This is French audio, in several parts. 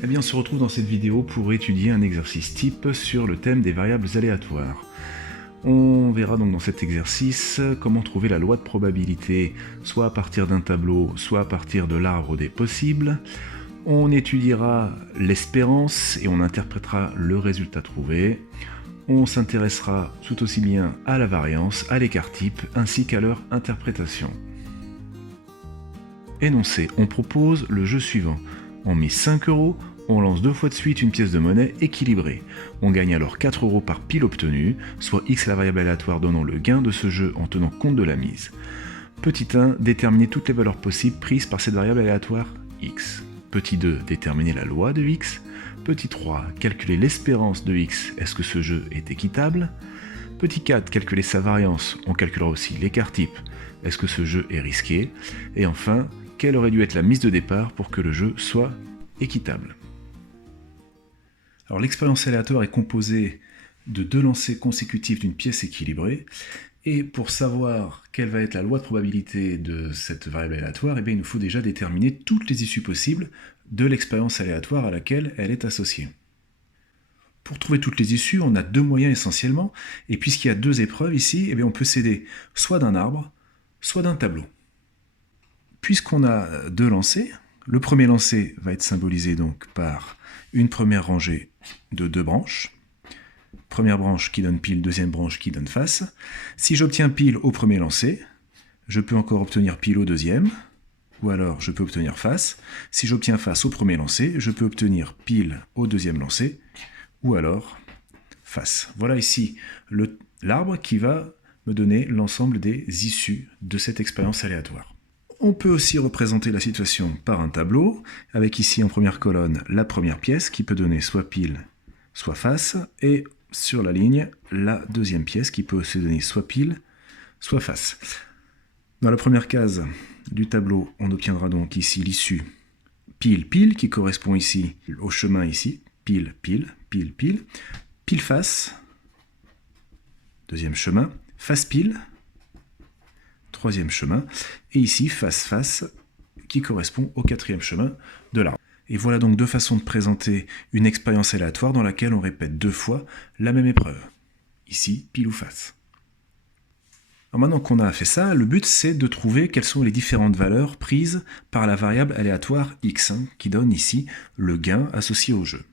Eh bien, on se retrouve dans cette vidéo pour étudier un exercice type sur le thème des variables aléatoires. On verra donc dans cet exercice comment trouver la loi de probabilité, soit à partir d'un tableau, soit à partir de l'arbre des possibles. On étudiera l'espérance et on interprétera le résultat trouvé. On s'intéressera tout aussi bien à la variance, à l'écart type, ainsi qu'à leur interprétation. Énoncé, on propose le jeu suivant. On mise 5 €, on lance 2 fois de suite une pièce de monnaie équilibrée. On gagne alors 4 € par pile obtenue, soit x la variable aléatoire donnant le gain de ce jeu en tenant compte de la mise. Petit 1, déterminer toutes les valeurs possibles prises par cette variable aléatoire x. Petit 2, déterminer la loi de x. Petit 3, calculer l'espérance de x, est-ce que ce jeu est équitable? Petit 4, calculer sa variance, on calculera aussi l'écart type, est-ce que ce jeu est risqué? Et enfin, quelle aurait dû être la mise de départ pour que le jeu soit équitable? Alors l'expérience aléatoire est composée de 2 lancers consécutifs d'une pièce équilibrée, et pour savoir quelle va être la loi de probabilité de cette variable aléatoire, eh bien, il nous faut déjà déterminer toutes les issues possibles de l'expérience aléatoire à laquelle elle est associée. Pour trouver toutes les issues, on a 2 moyens essentiellement, et puisqu'il y a 2 épreuves ici, eh bien, on peut s'aider soit d'un arbre, soit d'un tableau. Puisqu'on a 2 lancers, le premier lancer va être symbolisé donc par une première rangée de 2 branches. Première branche qui donne pile, deuxième branche qui donne face. Si j'obtiens pile au premier lancer, je peux encore obtenir pile au deuxième, ou alors je peux obtenir face. Si j'obtiens face au premier lancer, je peux obtenir pile au deuxième lancer, ou alors face. Voilà ici l'arbre qui va me donner l'ensemble des issues de cette expérience aléatoire. On peut aussi représenter la situation par un tableau, avec ici en première colonne la première pièce qui peut donner soit pile, soit face, et sur la ligne, la deuxième pièce qui peut aussi donner soit pile, soit face. Dans la première case du tableau, on obtiendra donc ici l'issue pile, pile, qui correspond ici au chemin ici, pile, pile, pile, pile, pile face, deuxième chemin, face pile, troisième chemin, et ici face face qui correspond au quatrième chemin de l'arbre. Et voilà donc 2 façons de présenter une expérience aléatoire dans laquelle on répète 2 fois la même épreuve. Ici, pile ou face. Alors maintenant qu'on a fait ça, le but c'est de trouver quelles sont les différentes valeurs prises par la variable aléatoire x, qui donne ici le gain associé au jeu.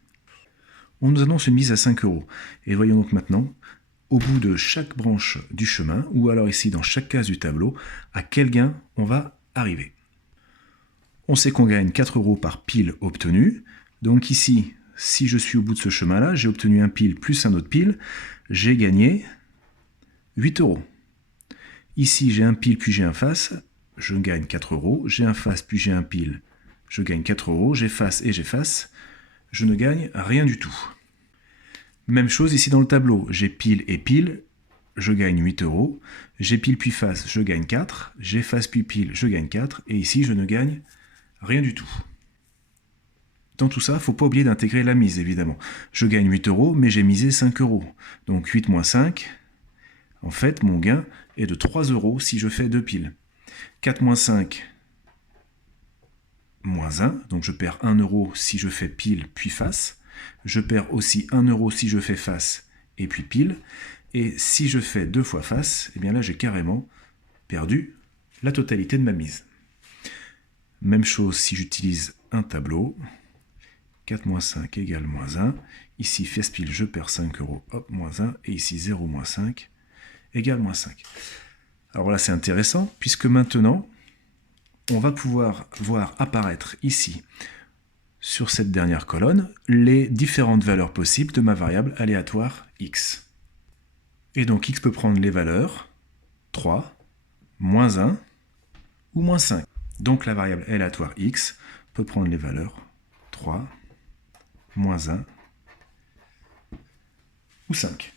On nous annonce une mise à 5 €. Et voyons donc maintenant, au bout de chaque branche du chemin, ou alors ici dans chaque case du tableau, à quel gain on va arriver. On sait qu'on gagne 4 € par pile obtenu. Donc ici, si je suis au bout de ce chemin-là, j'ai obtenu un pile plus un autre pile, j'ai gagné 8 €. Ici, j'ai un pile puis j'ai un face, je gagne 4 €. J'ai un face puis j'ai un pile, je gagne 4 €. J'ai face et j'ai face, je ne gagne rien du tout. Même chose ici dans le tableau, j'ai pile et pile, je gagne 8 €. J'ai pile puis face, je gagne 4. J'ai face puis pile, je gagne 4. Et ici, je ne gagne rien du tout. Dans tout ça, il ne faut pas oublier d'intégrer la mise, évidemment. Je gagne 8 €, mais j'ai misé 5 €. Donc 8 moins 5, en fait, mon gain est de 3 € si je fais 2 piles. 4 moins 5, moins 1, donc je perds 1 € si je fais pile puis face. Je perds aussi 1 € si je fais face et puis pile. Et si je fais 2 fois face, eh bien là j'ai carrément perdu la totalité de ma mise. Même chose si j'utilise un tableau. 4 moins 5 égale moins 1. Ici, face pile, je perds 5 €, hop, moins 1. Et ici, 0 moins 5 égale moins 5. Alors voilà, c'est intéressant, puisque maintenant, on va pouvoir voir apparaître ici, sur cette dernière colonne, les différentes valeurs possibles de ma variable aléatoire x. Et donc x peut prendre les valeurs 3, moins 1 ou moins 5. Donc la variable aléatoire x peut prendre les valeurs 3, moins 1 ou 5.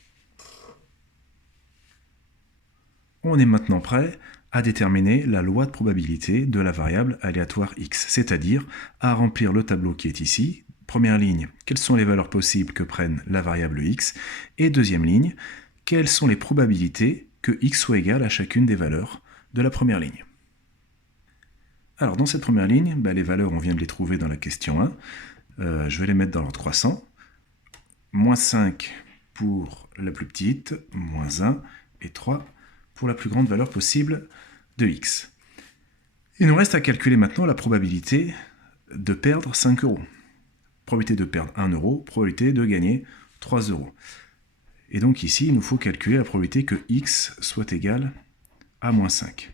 On est maintenant prêt à déterminer la loi de probabilité de la variable aléatoire x, c'est-à-dire à remplir le tableau qui est ici. Première ligne, quelles sont les valeurs possibles que prenne la variable x, et deuxième ligne, quelles sont les probabilités que x soit égal à chacune des valeurs de la première ligne. Alors dans cette première ligne, les valeurs on vient de les trouver dans la question 1. Je vais les mettre dans l'ordre croissant. Moins 5 pour la plus petite, moins 1 et 3 pour la plus grande valeur possible de x. Il nous reste à calculer maintenant la probabilité de perdre 5 euros. Probabilité de perdre 1 euro, probabilité de gagner 3 euros. Et donc ici, il nous faut calculer la probabilité que x soit égal à moins 5.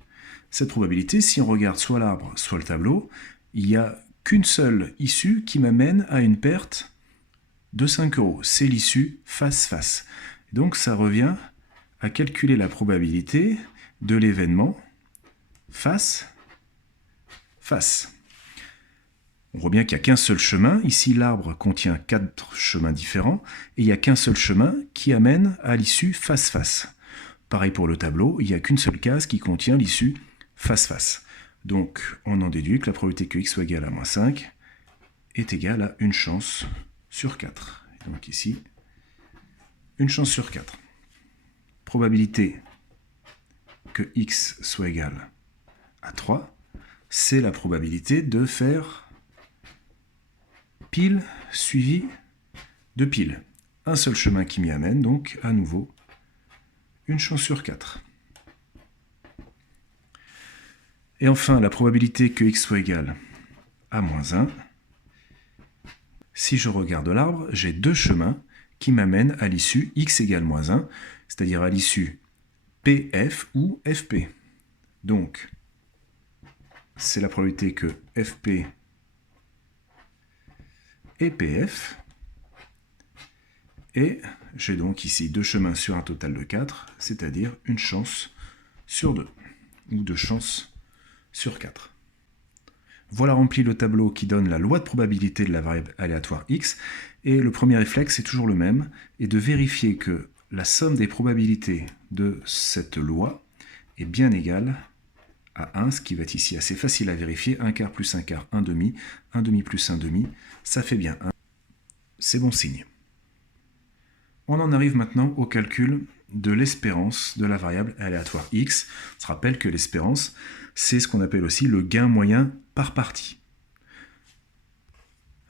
Cette probabilité, si on regarde soit l'arbre, soit le tableau, il n'y a qu'une seule issue qui m'amène à une perte de 5 euros. C'est l'issue face-face. Donc ça revient à calculer la probabilité de l'événement face-face. On voit bien qu'il n'y a qu'un seul chemin. Ici, l'arbre contient 4 chemins différents. Et il n'y a qu'un seul chemin qui amène à l'issue face-face. Pareil pour le tableau, il n'y a qu'une seule case qui contient l'issue face-face. Donc, on en déduit que la probabilité que x soit égal à moins 5 est égale à une chance sur 4. Et donc ici, une chance sur 4. Probabilité que x soit égal à 3, c'est la probabilité de faire pile suivi de pile. Un seul chemin qui m'y amène, donc à nouveau une chance sur 4. Et enfin, la probabilité que x soit égal à moins 1. Si je regarde l'arbre, j'ai deux chemins qui m'amènent à l'issue x égale moins 1, c'est-à-dire à l'issue pf ou fp. Donc, c'est la probabilité que fp et pf. Et j'ai donc ici deux chemins sur un total de 4, c'est-à-dire une chance sur 2, ou 2 chances sur 4. Voilà rempli le tableau qui donne la loi de probabilité de la variable aléatoire x, et le premier réflexe est toujours le même, est de vérifier que la somme des probabilités de cette loi est bien égale à 1, ce qui va être ici assez facile à vérifier. 1 quart plus 1 quart, 1 demi, 1 demi plus 1 demi, ça fait bien 1. C'est bon signe. On en arrive maintenant au calcul de l'espérance de la variable aléatoire x. On se rappelle que l'espérance, c'est ce qu'on appelle aussi le gain moyen par partie.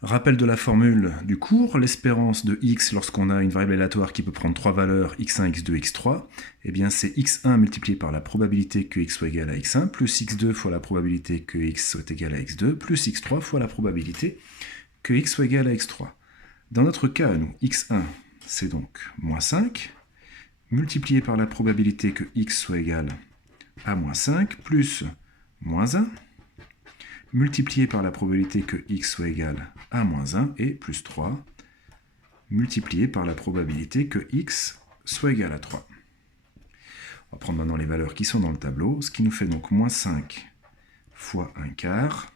Rappel de la formule du cours, l'espérance de x lorsqu'on a une variable aléatoire qui peut prendre trois valeurs, x1, x2, x3, eh bien c'est x1 multiplié par la probabilité que x soit égal à x1, plus x2 fois la probabilité que x soit égal à x2, plus x3 fois la probabilité que x soit égal à x3. Dans notre cas, nous, x1, c'est donc moins 5, multiplié par la probabilité que x soit égal à moins 5, plus moins 1, multiplié par la probabilité que x soit égal à moins 1, et plus 3, multiplié par la probabilité que x soit égal à 3. On va prendre maintenant les valeurs qui sont dans le tableau, ce qui nous fait donc moins 5 fois 1 quart,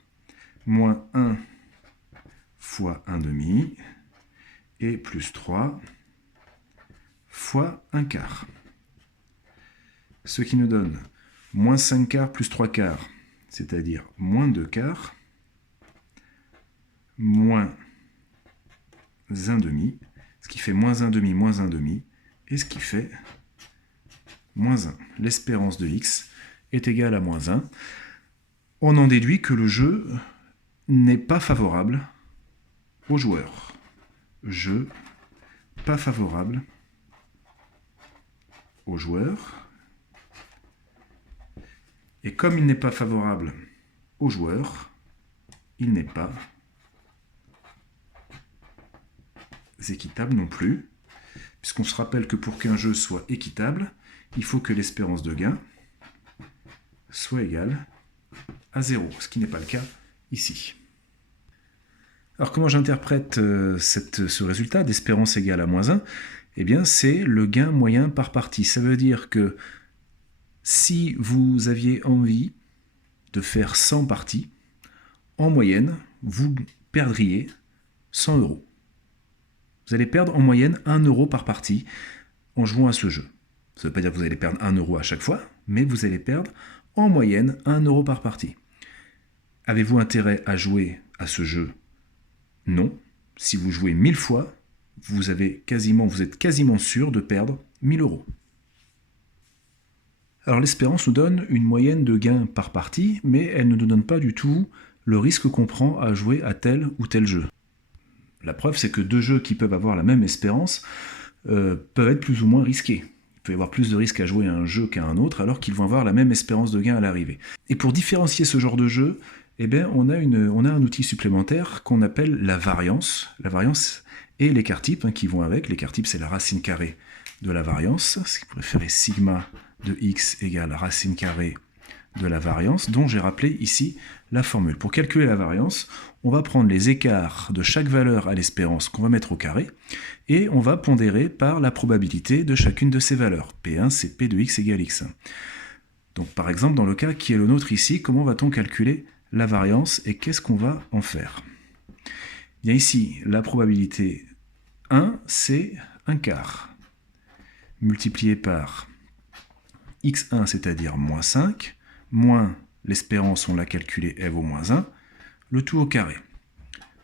moins 1 fois 1 demi, et plus 3 fois 1 quart. Ce qui nous donne moins 5 quarts plus 3 quarts, c'est-à-dire moins 2 quarts, moins 1 demi, ce qui fait moins 1 demi, et ce qui fait moins 1. L'espérance de x est égale à moins 1. On en déduit que le jeu n'est pas favorable aux joueurs. Jeu pas favorable aux joueurs. Et comme il n'est pas favorable aux joueurs, il n'est pas équitable non plus, puisqu'on se rappelle que pour qu'un jeu soit équitable, il faut que l'espérance de gain soit égale à 0, ce qui n'est pas le cas ici. Alors comment j'interprète ce résultat d'espérance égale à moins 1 ? Eh bien c'est le gain moyen par partie. Ça veut dire que si vous aviez envie de faire 100 parties, en moyenne, vous perdriez 100 euros. Vous allez perdre en moyenne 1 euro par partie en jouant à ce jeu. Ça ne veut pas dire que vous allez perdre 1 euro à chaque fois, mais vous allez perdre en moyenne 1 euro par partie. Avez-vous intérêt à jouer à ce jeu ? Non. Si vous jouez 1000 fois, vous êtes quasiment sûr de perdre 1000 euros. Alors l'espérance nous donne une moyenne de gains par partie, mais elle ne nous donne pas du tout le risque qu'on prend à jouer à tel ou tel jeu. La preuve, c'est que deux jeux qui peuvent avoir la même espérance peuvent être plus ou moins risqués. Il peut y avoir plus de risques à jouer à un jeu qu'à un autre, alors qu'ils vont avoir la même espérance de gain à l'arrivée. Et pour différencier ce genre de jeu, eh bien, on a un outil supplémentaire qu'on appelle la variance. La variance et l'écart type qui vont avec. L'écart type, c'est la racine carrée de la variance, ce qui pourrait faire sigma de x égale racine carrée de la variance, dont j'ai rappelé ici la formule. Pour calculer la variance, on va prendre les écarts de chaque valeur à l'espérance qu'on va mettre au carré, et on va pondérer par la probabilité de chacune de ces valeurs. P1, c'est P de x égale x1. Donc par exemple, dans le cas qui est le nôtre ici, comment va-t-on calculer la variance et qu'est-ce qu'on va en faire? Bien ici, la probabilité 1, c'est un quart, multiplié par x1, c'est-à-dire moins 5, moins l'espérance, on l'a calculée, elle vaut moins 1, le tout au carré,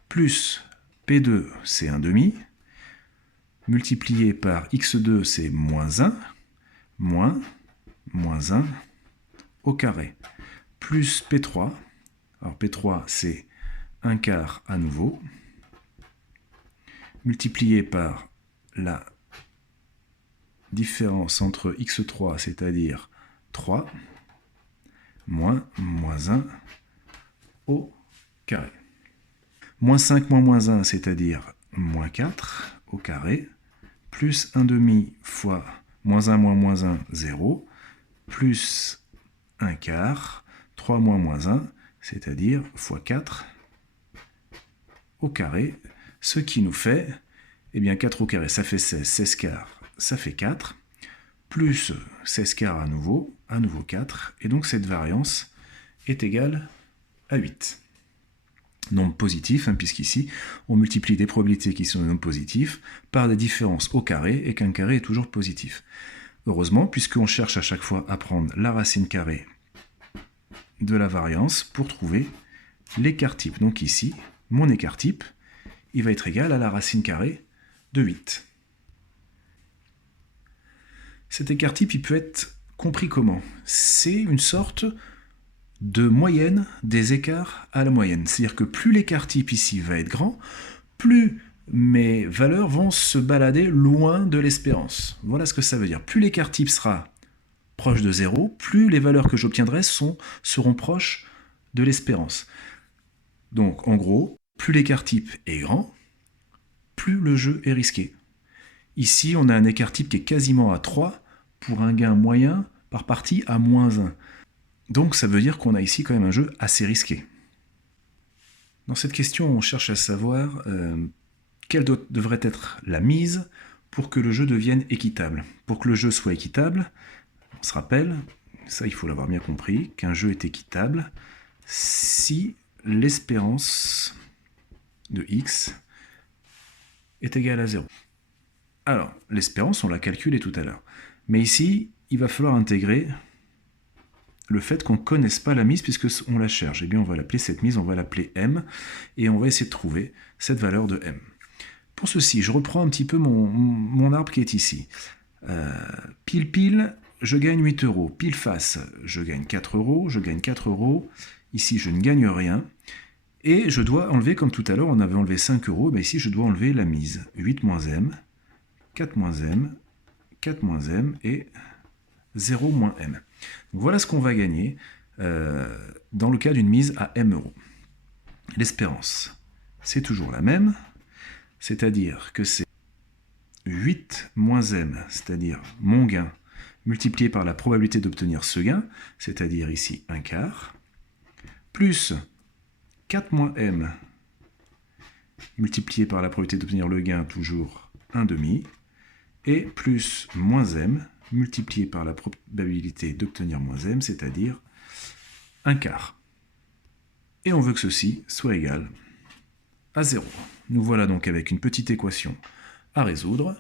plus P2, c'est 1 demi, multiplié par x2, c'est moins 1, moins 1 au carré, plus P3, alors P3, c'est 1 quart à nouveau, multiplié par la différence entre x3, c'est-à-dire 3, moins 1 au carré. Moins 5 moins 1, c'est-à-dire moins 4 au carré, plus 1 demi fois moins 1, 0, plus 1 quart, 3 moins 1, c'est-à-dire fois 4 au carré, ce qui nous fait, eh bien 4 au carré, ça fait 16, 16 quarts, ça fait 4, plus 16 quarts à nouveau 4, et donc cette variance est égale à 8. Nombre positif, puisqu'ici, on multiplie des probabilités qui sont des nombres positifs par des différences au carré, et qu'un carré est toujours positif. Heureusement, puisqu'on cherche à chaque fois à prendre la racine carrée de la variance pour trouver l'écart type. Donc ici, mon écart type, il va être égal à la racine carrée de 8. Cet écart type, il peut être compris comment? C'est une sorte de moyenne des écarts à la moyenne. C'est-à-dire que plus l'écart type ici va être grand, plus mes valeurs vont se balader loin de l'espérance. Voilà ce que ça veut dire. Plus l'écart type sera proche de 0, plus les valeurs que j'obtiendrai seront proches de l'espérance. Donc en gros, plus l'écart type est grand, plus le jeu est risqué. Ici, on a un écart type qui est quasiment à 3 pour un gain moyen par partie à moins 1. Donc ça veut dire qu'on a ici quand même un jeu assez risqué. Dans cette question, on cherche à savoir quelle devrait être la mise pour que le jeu devienne équitable. Pour que le jeu soit équitable, on se rappelle, ça il faut l'avoir bien compris, qu'un jeu est équitable si l'espérance de x est égale à 0. Alors, l'espérance, on l'a calculée tout à l'heure. Mais ici, il va falloir intégrer le fait qu'on ne connaisse pas la mise puisqu'on la cherche. Eh bien, on va l'appeler cette mise, on va l'appeler m, et on va essayer de trouver cette valeur de m. Pour ceci, je reprends un petit peu mon arbre qui est ici. Pile, je gagne 8 euros. Pile face, je gagne 4 euros. Je gagne 4 euros. Ici, je ne gagne rien. Et je dois enlever, comme tout à l'heure, on avait enlevé 5 euros. Ben ici, je dois enlever la mise. 8 moins m, 4 moins m, 4 moins m et 0 moins m. Donc voilà ce qu'on va gagner dans le cas d'une mise à m euros. L'espérance, c'est toujours la même, c'est-à-dire que c'est 8 moins m, c'est-à-dire mon gain, multiplié par la probabilité d'obtenir ce gain, c'est-à-dire ici 1 quart, plus 4 moins m, multiplié par la probabilité d'obtenir le gain, toujours 1 demi, et plus moins m, multiplié par la probabilité d'obtenir moins m, c'est-à-dire 1 quart. Et on veut que ceci soit égal à 0. Nous voilà donc avec une petite équation à résoudre.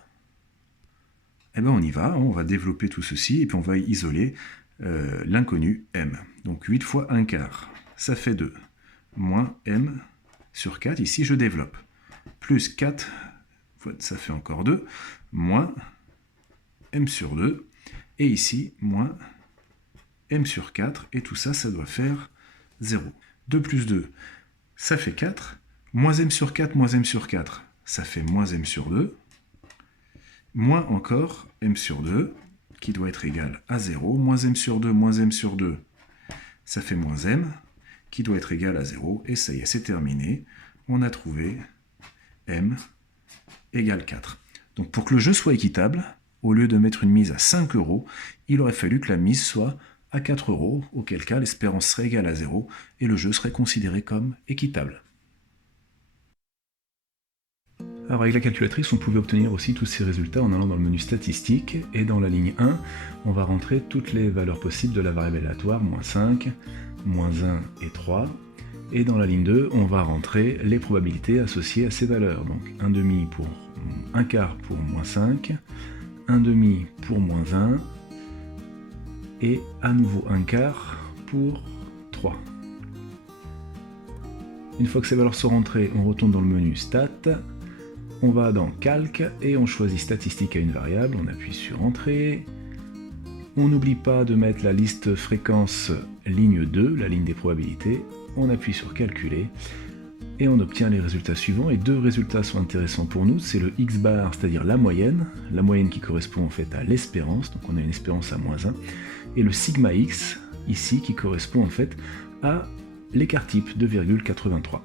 Eh bien on y va, on va développer tout ceci, et puis on va isoler l'inconnu m. Donc 8 fois 1 quart, ça fait 2, moins m sur 4, ici je développe, plus 4, ça fait encore 2, moins m sur 2, et ici, moins m sur 4, et tout ça, ça doit faire 0. 2 plus 2, ça fait 4, moins m sur 4, moins m sur 4, ça fait moins m sur 2, moins encore m sur 2, qui doit être égal à 0, moins m sur 2, ça fait moins m, qui doit être égal à 0, et ça y est, c'est terminé. On a trouvé m égale 4. Donc pour que le jeu soit équitable, au lieu de mettre une mise à 5 €, il aurait fallu que la mise soit à 4 €, auquel cas l'espérance serait égale à 0, et le jeu serait considéré comme équitable. Alors avec la calculatrice, on pouvait obtenir aussi tous ces résultats en allant dans le menu statistique, et dans la ligne 1, on va rentrer toutes les valeurs possibles de la variable aléatoire, moins 5, moins 1 et 3, et dans la ligne 2, on va rentrer les probabilités associées à ces valeurs, donc 1 demi pour 1 quart pour moins 5, 1 demi pour moins 1, et à nouveau 1 quart pour 3. Une fois que ces valeurs sont rentrées, on retourne dans le menu Stat, on va dans Calque et on choisit Statistique à une variable, on appuie sur Entrée. On n'oublie pas de mettre la liste fréquence ligne 2, la ligne des probabilités. On appuie sur Calculer et on obtient les résultats suivants. Et deux résultats sont intéressants pour nous, c'est le X-bar, c'est-à-dire la moyenne qui correspond en fait à l'espérance, donc on a une espérance à moins 1, et le sigma X, ici, qui correspond en fait à l'écart type, 2,83.